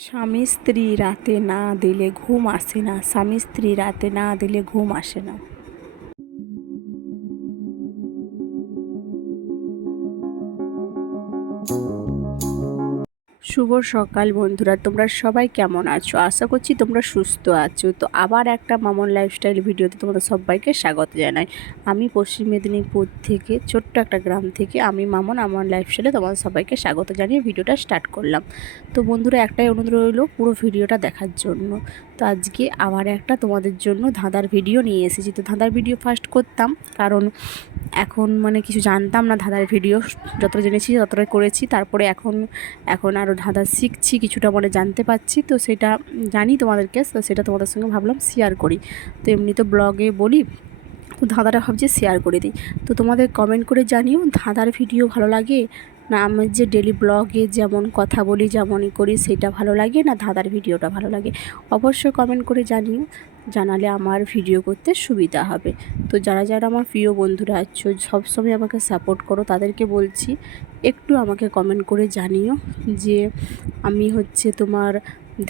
স্বামী স্ত্রী রাতে না দিলে ঘুম আসে না, স্বামী স্ত্রী রাতে না দিলে ঘুম আসে না। শুভ সকাল বন্ধুরা, তোমরা সবাই কেমন আছো? আশা করছি তোমরা সুস্থ আছো। তো আবার একটা মামন লাইফস্টাইল ভিডিওতে তোমাদের সবাইকে স্বাগত জানাই। আমি পশ্চিম মেদিনীপুর থেকে, ছোট্ট একটা গ্রাম থেকে আমি মামন, আমার লাইফস্টাইলে তোমাদের সবাইকে স্বাগত জানিয়ে ভিডিওটা স্টার্ট করলাম। তো বন্ধুরা, একটাই অনুরোধ রইল পুরো ভিডিওটা দেখার জন্য। তো আজকে আবার একটা তোমাদের জন্য ধাঁধার ভিডিও নিয়ে এসেছি। তো ধাঁধার ভিডিও ফার্স্ট করতাম, কারণ এখন মানে কিছু জানতাম না ধাঁধার ভিডিও যতটা জেনেছি, ততটাই করেছি। তারপরে এখন এখন আরও ধাঁধা শিখছি, কিছুটা মানে জানতে পারছি, তো সেটা জানি তোমাদেরকে, তো সেটা তোমাদের সঙ্গে ভাবলাম শেয়ার করি। তো এমনি তো ব্লগে বলি, তো ধাঁধাটা ভাবছি শেয়ার করে দিই। তো তোমাদের কমেন্ট করে জানিও, ধাঁধার ভিডিও ভালো লাগে? না, আমার যে ডেলি ব্লগে যেমন কথা বলি, যেমনই করি, সেটা ভালো লাগে না, ধাঁধার ভিডিওটা ভালো লাগে। অবশ্যই কমেন্ট করে জানিও, জানালে আমার ভিডিও করতে সুবিধা হবে। তো যারা যারা আমার প্রিয় বন্ধুরা আছো, সবসময় আমাকে সাপোর্ট করো, তাদেরকে বলছি, একটু আমাকে কমেন্ট করে জানিও যে আমি হচ্ছে তোমার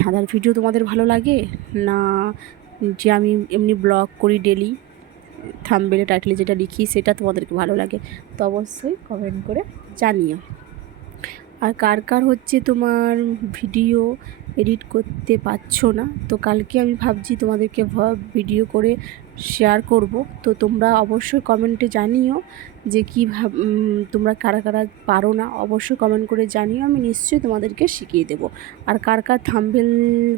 ধাঁধার ভিডিও তোমাদের ভালো লাগে না যে আমি এমনি ব্লগ করি ডেলি থামবেলে টাইটেলে যেটা লিখি সেটা তোমাদেরকে ভালো লাগে? তো অবশ্যই কমেন্ট করে জানিও। আর কার কার হচ্ছে তোমার ভিডিও এডিট করতে পারছ না? তো কালকে আমি ভাবছি তোমাদেরকে ভিডিও করে শেয়ার করব। তো তোমরা অবশ্যই কমেন্টে জানিও যে কীভাব তোমরা কারা কারা পারো না, অবশ্যই কমেন্ট করে জানিও, আমি নিশ্চয়ই তোমাদেরকে শিখিয়ে দেবো। আর কার কার থাম্বেল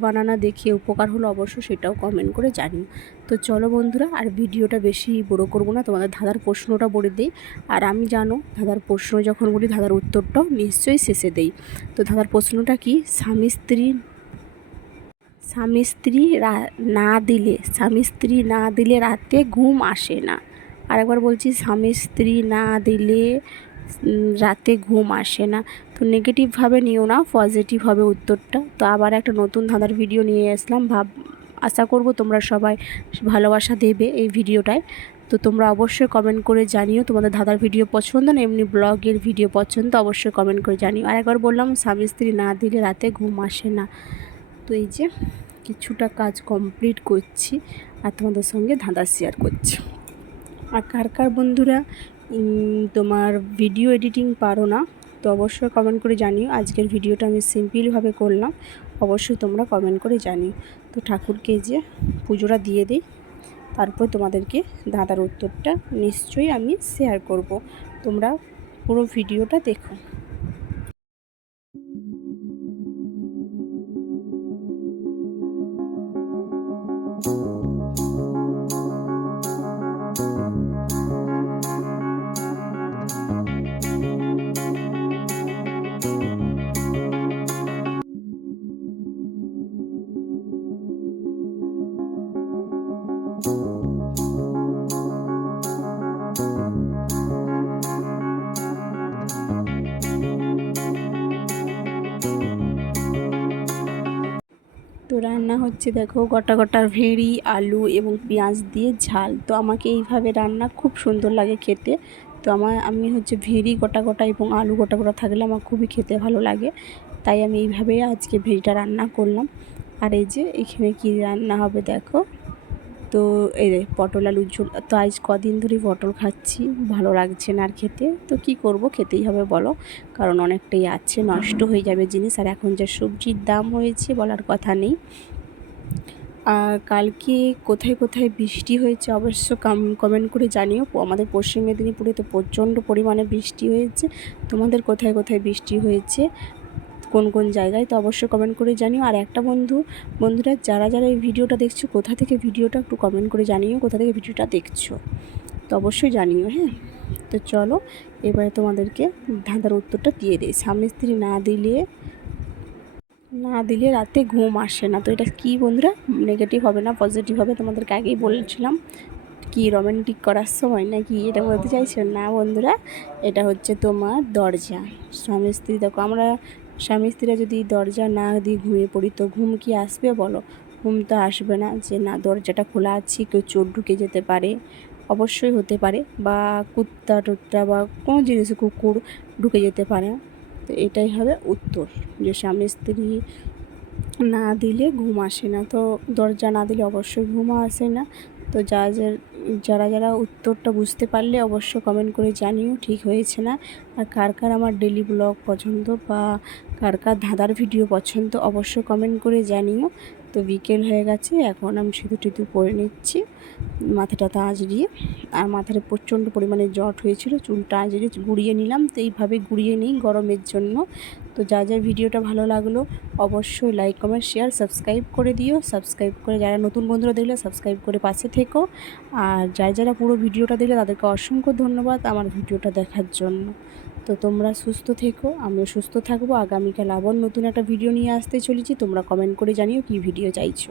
বানানা দেখে উপকার হলো অবশ্যই সেটাও কমেন্ট করে জানিও। তো চলো বন্ধুরা, আর ভিডিওটা বেশি বড় করব না, তোমাদের ধাঁধার প্রশ্নটা বলে দিই। আর আমি জানো, ধাঁধার প্রশ্ন যখন বলি, ধাঁধার উত্তরটাও নিশ্চয়ই শেষে দেই। তো ধাঁধার প্রশ্নটা কি? স্বামী স্ত্রী স্বামী স্ত্রী না দিলে, স্বামী স্ত্রী না দিলে রাতে ঘুম আসে না। আরেকবার বলছি, স্বামী স্ত্রী না দিলে রাতে ঘুম আসে না। তো নেগেটিভভাবে নিও না পজিটিভ হবে উত্তরটা। তো আবার একটা নতুন ধাঁধার ভিডিও নিয়ে আসলাম। ভাব, আশা করব তোমরা সবাই ভালোবাসা দেবে এই ভিডিওটায় তো তোমরা অবশ্যই কমেন্ট করে জানিও তোমাদের ধাঁধার ভিডিও পছন্দ না, এমনি ব্লগের ভিডিও পছন্দ, অবশ্যই কমেন্ট করে জানিও। আরেকবার বললাম, স্বামী স্ত্রী না দিলে রাতে ঘুম আসে না। তো এই যে কিছুটা কাজ কমপ্লিট করছি আর তোমাদের সঙ্গে ধাঁধা শেয়ার করছি। আর কার কার বন্ধুরা তোমার ভিডিও এডিটিং পারো না, তো অবশ্যই কমেন্ট করে জানিও। আজকের ভিডিওটা আমি সিম্পলভাবে করলাম, অবশ্যই তোমরা কমেন্ট করে জানিও। তো ঠাকুরকে যে পুজোটা দিয়ে দিই, তারপর তোমাদেরকে দাদার উত্তরটা নিশ্চয়ই আমি শেয়ার করব। তোমরা পুরো ভিডিওটা দেখো। রান্না হচ্ছে দেখো গোটা গোটা ভেড়ি, আলু এবং পেঁয়াজ দিয়ে ঝাল। তো আমাকে এইভাবে রান্না খুব সুন্দর লাগে খেতে। তো আমার, আমি হচ্ছে ভেড়ি গোটা গোটা এবং আলু গোটা গোটা থাকলে আমার খুবই খেতে ভালো লাগে। তাই আমি এইভাবেই আজকে ভেড়িটা রান্না করলাম। আর এই যে এখানে কি রান্না হবে দেখো। তো এই পটল আলুর ঝোল, তো আজ কদিন ধরে পটল খাচ্ছি, ভালো লাগছে না আর খেতে। তো কি করব, খেতেই হবে বলো। কারণ অনেকটাই আছে, নষ্ট হয়ে যাবে জিনিস। আর এখন যা সবজির দাম হয়েছে বলার কথা নেই। আর কালকে কোথায় কোথায় বৃষ্টি হয়েছে অবশ্য কমেন্ট করে জানিও। আমাদের পশ্চিম মেদিনীপুরে তো প্রচণ্ড পরিমাণে বৃষ্টি হয়েছে। তোমাদের কোথায় কোথায় বৃষ্টি হয়েছে? কোন কোন জায়গায়, তো অবশ্যই কমেন্ট করে জানিও। আর একটা বন্ধু, বন্ধুরা, যারা যারা এই ভিডিওটা দেখছ, কোথা থেকে ভিডিওটা একটু কমেন্ট করে জানিও, কোথা থেকে ভিডিওটা দেখছ। তো অবশ্যই জানিও হ্যাঁ? তো চলো, এবারে তোমাদেরকে ধাঁধার উত্তরটা দিয়ে দিই। স্বামী স্ত্রী না দিলে না দিলে রাতে ঘুম আসে না। তো এটা কি বন্ধুরা? নেগেটিভ হবে না পজিটিভ হবে, তোমাদেরকে আগেই বলেছিলাম। কি রোমান্টিক করার সময় নাকি এটা বলতে চাইছো? না বন্ধুরা, এটা হচ্ছে তোমার দরজা। স্বামী স্ত্রী, দেখো আমরা স্বামী স্ত্রীরা যদি দরজা না দিয়ে ঘুমিয়ে পড়ি, তো ঘুম কি আসবে বলো? ঘুম তো আসবে না যে না, দরজাটা খোলা আছে, কেউ চোর ঢুকে যেতে পারে। অবশ্যই হতে পারে, বা কুত্তা টুত্তা বা কোনো জিনিস কুকুর ঢুকে যেতে পারে। তো এটাই হবে উত্তর, যে স্বামী স্ত্রী না দিলে ঘুম আসে না। তো দরজা না দিলে অবশ্যই ঘুম আসে না। তো যা যারা যারা উত্তরটা বুঝতে পারলে অবশ্য কমেন্ট করে জানিও, ঠিক হয়েছে না? আর কার কার আমার ডেলি ব্লগ পছন্দ বা কার কার ধাঁধার ভিডিও পছন্দ অবশ্য কমেন্ট করে জানিও। তো বিকেল হয়ে গেছে, এখন আমি সিঁদুর টিঁদুর পরে নিচ্ছি, মাথাটা আঁচড়িয়ে আর মাথায় প্রচণ্ড পরিমাণে জট হয়েছিল, চুলটা আঁচড়িয়ে গুঁড়িয়ে নিলাম, তো এইভাবে গুঁড়িয়ে নিই গরমের জন্য। তো যা যা ভিডিওটা ভালো লাগল, অবশ্যই লাইক কমেন্ট শেয়ার সাবস্ক্রাইব করে দিও। সাবস্ক্রাইব করে যারা নতুন বন্ধুরা দেখলে সাবস্ক্রাইব করে পাশে থেকো। আর যারা যারা পুরো ভিডিওটা দেখলে তাদেরকে অসংখ্য ধন্যবাদ আমার ভিডিওটা দেখার জন্য। তো তোমরা সুস্থ থেকো, আমিও সুস্থ থাকব। আগামীকাল আবার নতুন একটা ভিডিও নিয়ে আসতে চলেছি। তোমরা কমেন্ট করে জানিও কি ভিডিও চাইছো।